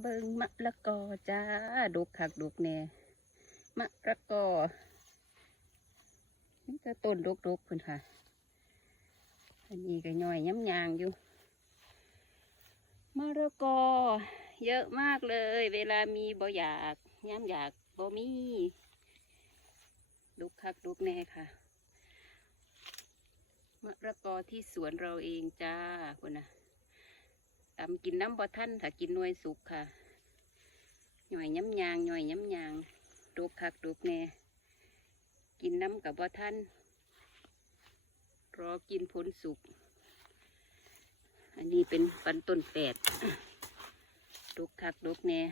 เบิงมะละกอจ้าดุกคักดุกแน่มะละกอนี่ก็ต้นดุกดุกๆเพิ่นค่ะ อันนี้ก็ย่อยย้ำยางอยู่มะละกอ เยอะมากเลย เวลามีบ่อยากย้ำอยากบ่มีดุกคักดุกแน่ค่ะมะละกอที่สวนเราเองจ้าคุณนะ ตำกินน้ำบ่ท่านถ้ากินหน่วยสุกค่ะ หน่อยย้ำยางหน่อยย้ำยางดูคักดูแน่กินน้ำกับบ่ท่านรอกินผลสุก อันนี้เป็นปันต้นแปดดูคักดูแน่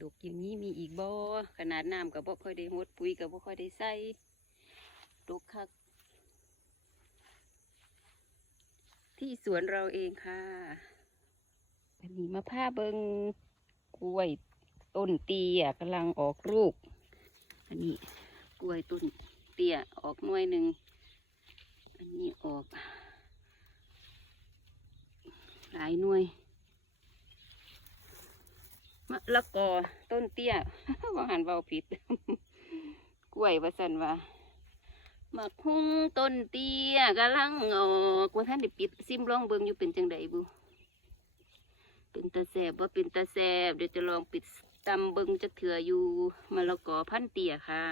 ดูกินนี้มีอีกบ่ขนาดน้ำกับบ่ค่อยได้หดปุ๋ยกับบ่ค่อยได้ใส่ดูคัก ที่สวนเราเองค่ะ อันนี้มะพร้าวเบิงกล้วยต้นเตี้ยกำลังออกลูก อันนี้กล้วยต้นเตี้ยออกหน่วยหนึ่ง อันนี้ออก หลายหน่วยมะละกอต้นเตี้ยว่าหันเบาผิด กล้วยว่าสันว่า หมักหุ้งต้นเตี้ยกำลังออกว่าท่านได้ปิดซิมลองเบิ่งอยู่เป็นจังไดบุเป็นตาแสบว่าเป็นตาแสบเดี๋ยวจะลองปิดตำเบิ่งจะเถื่ออยู่มะละกอพันเตี้ยค่ะ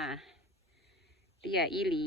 เตี้ยอีหลี